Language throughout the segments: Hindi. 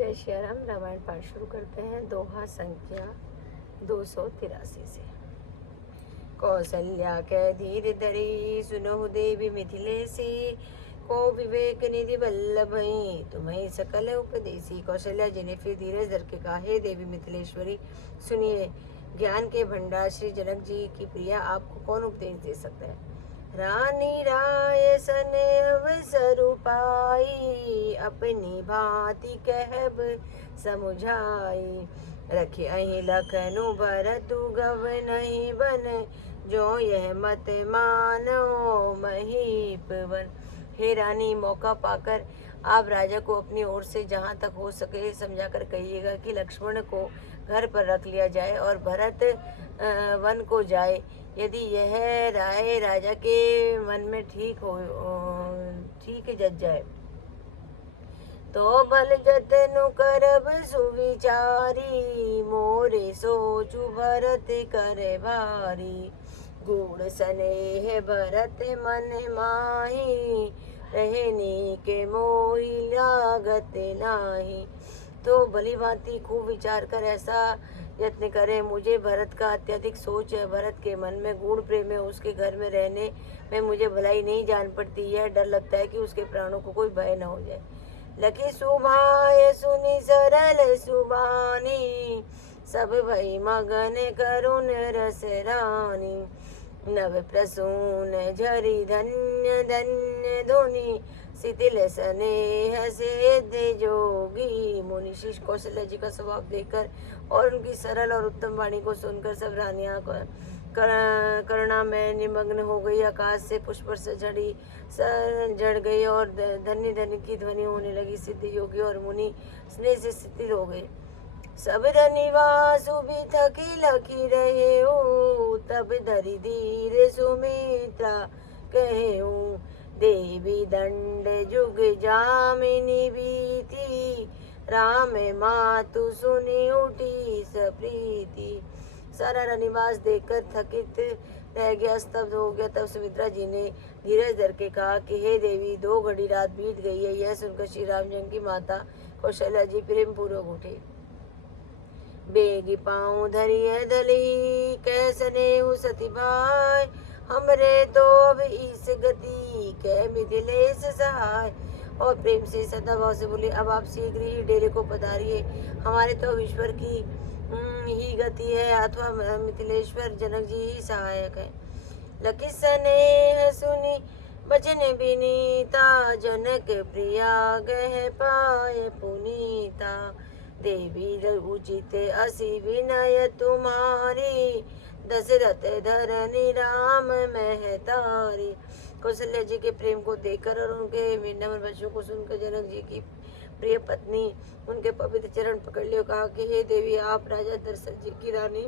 जय श्री राम। रामायण पाठ शुरू करते हैं। दोहा संख्या 283 से। कौसल्या कै धीर धरी सुनहु देवी मिथिलेसी, को विवेक निधि वल्लभई तुम्हें सकल उपदेसी। कौशल्या जी ने फिर धीरज धर के कहा, हे देवी मिथिलेश्वरी सुनिए, ज्ञान के भंडार श्री जनक जी की प्रिया आपको कौन उपदेश दे सकता है। रानी राय सने अवसर पाई, अपनी भांति कहब समुझाई। रखे अहि लखनु भरतु गव नहीं बन, जो यह मत मानो महीपवन। हे रानी, मौका पाकर आप राजा को अपनी ओर से जहाँ तक हो सके समझाकर कहिएगा कि लक्ष्मण को घर पर रख लिया जाए और भरत वन को जाए। यदि यह राय राजा के मन में ठीक जच जाए तो भल जतनु करब सुविचारी, मोरे सोचु भरत करे भारी। गुण स्नेह भरत मन माही, रहने के मोहि लागत नाही। तो भली भांति खूब विचार कर ऐसा यत्न करें। मुझे भरत का अत्यधिक सोच है। भरत के मन में गुण प्रेम है। उसके घर में रहने में मुझे भलाई नहीं जान पड़ती। यह डर लगता है कि उसके प्राणों को कोई भय न हो जाए। लखी सुभाय सुनी सरल सुबानी, सब भई मगन करुण रस रानी। नव प्रसून झरी धन्य धन्य धुनि, शिथिल स्नेह सिद्ध जोगी मुनि। श्री कौशल्या जी का स्वभाव देखकर और उनकी सरल और उत्तम वाणी को सुनकर सब रानियां करुणा में निमग्न हो गई। आकाश से पुष्प से जड़ गई और धन्य धन्य की ध्वनि होने लगी। सिद्ध योगी और मुनि स्नेह से शिथिल हो गए। सब निवासु भी थकी लखी रहे हो, तब धरी धीर सुमित्रा कहे। देवी दंड जुग जामिनी बीती, राम मातु सुनी उठी सप्रीति। सारा निवास देखकर थकित रह गया, स्तब्ध हो गया। तब सुमित्रा जी ने धीरज धर के कहा कि हे देवी, 2 घड़ी रात बीत गई है। यह सुनकर श्री रामचंद्र की माता कौशल्या जी प्रेम पूर्वक उठे। बेगी पाँव धरिए दली, कैसने सती भाई, हमरे तो अब इस गति कै मिथिलेश सहाय। और प्रेम से सदाभाव से बोले, अब आप शीघ्र ही डेरे को पधारिए। हमारे तो ईश्वर की ही गति है अथवा मिथिलेश्वर जनक जी ही सहायक है। लखी स्नेह सुनी बचन विनीता, जनक प्रिया गह पाए पुनीता। देवी उचित असी विनय तुम्हारी, दशरथ धरनी राम महतारी। कौशल्या जी के प्रेम को देखकर और उनके विनम्र वचनों को सुनकर जनक जी की प्रिय पत्नी उनके पवित्र चरण पकड़ लिए, कहा कि हे देवी, आप राजा दशरथ जी की रानी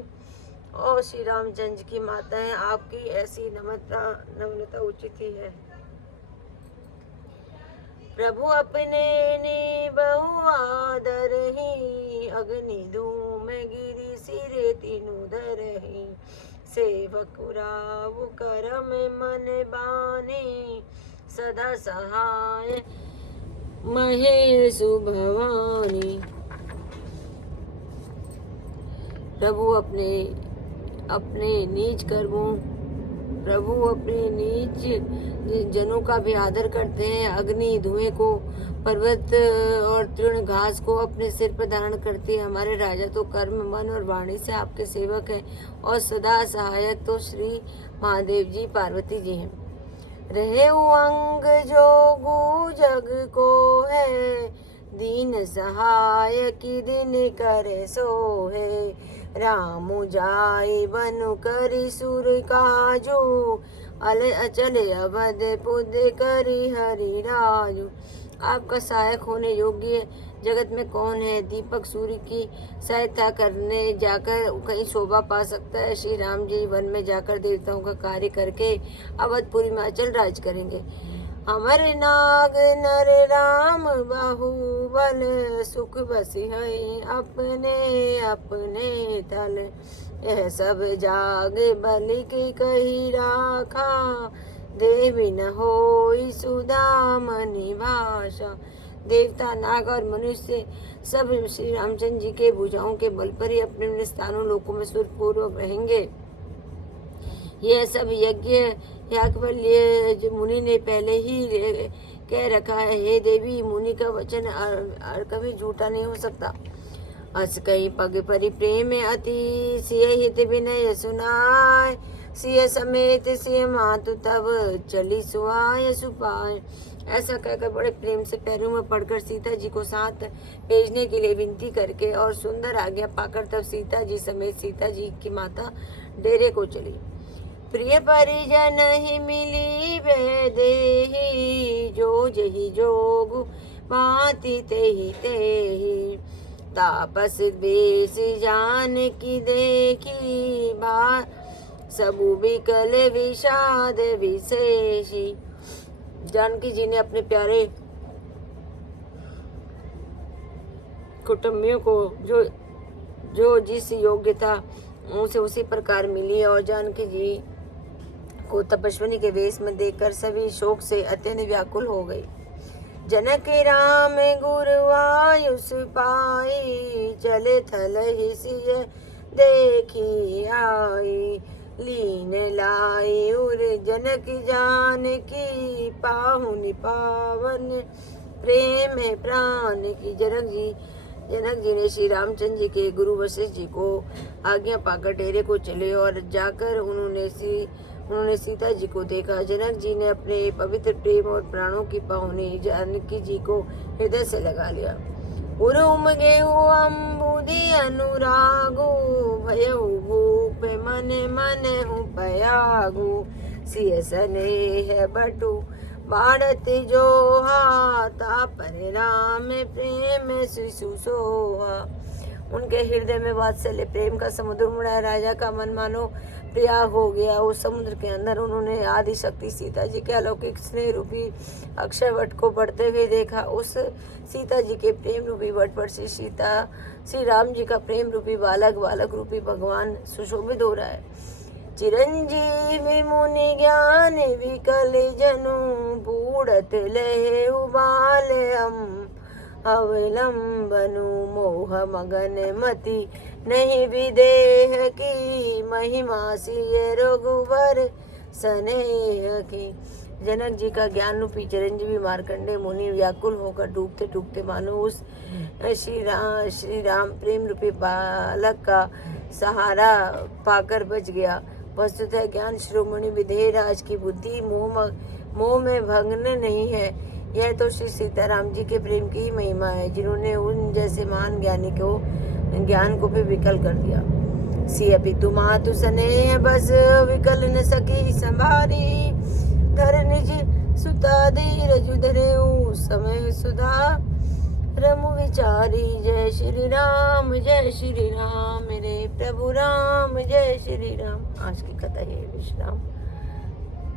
और श्री रामचंद्र की माता हैं। आपकी ऐसी नम्रता उचित ही है। प्रभु अपने ने बहु आदर ही, अग्नि धूम गिरी सिरे तीनु धरही। सेवक राव करम मन बाने, सदा सहाय महेशु भवानी। प्रभु अपने नीच जनों का भी आदर करते हैं। अग्नि धुएं को, पर्वत और तृण घास को अपने सिर पर धारण करती है। हमारे राजा तो कर्म मन और वाणी से आपके सेवक हैं और सदा सहायक तो श्री महादेव जी पार्वती जी हैं। रहे अंग जोगु जग को है, दीन सहाय की दिन करे सोहे। रामु जाई बनु करी सुर काजू, अचल अवध पुद करी हरि राजू। आपका सहायक होने योग्य जगत में कौन है। दीपक सूर्य की सहायता करने जाकर कहीं शोभा पा सकता है। श्री राम जी वन में जाकर देवताओं का कार्य करके अवधपुरी में अचल राज करेंगे। अमर नाग नर राम बाहुबल, सुख बसी है अपने अपने तल। यह सब जागे बलि की कही राखा, देवी न होई सुदामनि भाषा। देवता, नाग और मनुष्य सब श्री रामचंद्र जी के भुजाओं के बल पर ही अपने अपने स्थानों लोकों में सुरपूर्वक रहेंगे। यह सब यज्ञ याज्ञवल्क्य जो मुनि ने पहले ही कह रखा है। हे देवी, मुनि का वचन कभी झूठा नहीं हो सकता। अस कई पग परि प्रेम अति, सिय हित विनय सुनाय, सिय समेत सिय मातु तब चली सुआय सुपाय। ऐसा कहकर बड़े प्रेम से पैरों में पड़कर सीता जी को साथ भेजने के लिए विनती करके और सुंदर आज्ञा पाकर तब सीता जी समेत सीता जी की माता डेरे को चली। प्रिय परिजन ही मिली देही, जो जही जोगु भांति तेहि तेहि, तापस बेस जान की देखी बा, सबु विकल विषाद विशेषी। जानकी जी ने अपने प्यारे कुटुंबियों को जो जो जिस योग्यता उसे उसी प्रकार मिली और जानकी जी को तपस्विनी के वेश में देखकर सभी शोक से अत्यंत व्याकुल हो गई। जनक राम गुरु आयुष पाई, चले थल ही सिय देखी आई, लीन लाई उर जनक जान की, पाहुन पावन प्रेम प्राण की। जनक जी ने श्री रामचंद्र जी के गुरु वशिष्ठ जी को आज्ञा पाकर डेरे को चले और जाकर उन्होंने सीता जी को देखा। जनक जी ने अपने पवित्र प्रेम और प्राणों की पाहुनी जानकी जी को हृदय से लगा लिया। उरुम गेहु अम्बुदि अनुरागु, भयउ भूप मन मन हूँ पयागु, सिय स्नेह बटु बाढ़त जोहा, तापर राम प्रेम शिशु सोहा। उनके हृदय में वात्सल्य प्रेम का समुद्र उमड़ा। राजा का मन मानो प्रयाग हो गया। उस समुद्र के अंदर उन्होंने आदि शक्ति सीता जी के अलौकिक स्नेह रूपी अक्षय वट को बढ़ते हुए देखा। उस सीता जी के प्रेम रूपी वट पर श्री राम जी का प्रेम रूपी बालक रूपी भगवान सुशोभित हो रहा है। चिरंजीवी मुनि ज्ञान विकल जनु, बूढ़त लहे उबाल अवलंबनु, मोह मगन मति नहीं विदेह की, महिमा सिय रघुवर स्नेह की। जनक जी का ज्ञान रूपी चिरंजीवी मार्कंडे मुनि व्याकुल होकर डूबते डूबते मानो उस श्री राम प्रेम रूपी बालक का सहारा पाकर बच गया। वस्तुतः ज्ञान शिरोमणि विधेयराज की बुद्धि मोह में भंगन नहीं है। यह तो श्री सीताराम जी के प्रेम की ही महिमा है, जिन्होंने उन जैसे महान ज्ञान को भी विकल कर दिया। सिय पितु मातु स्नेह बस, विकल न सकी संभारी, धर निज सुता धीरज धरेऊ, समय सुधा रमु विचारी। जय श्री राम मेरे प्रभु राम, जय श्री राम। आज की कथा है विश्राम।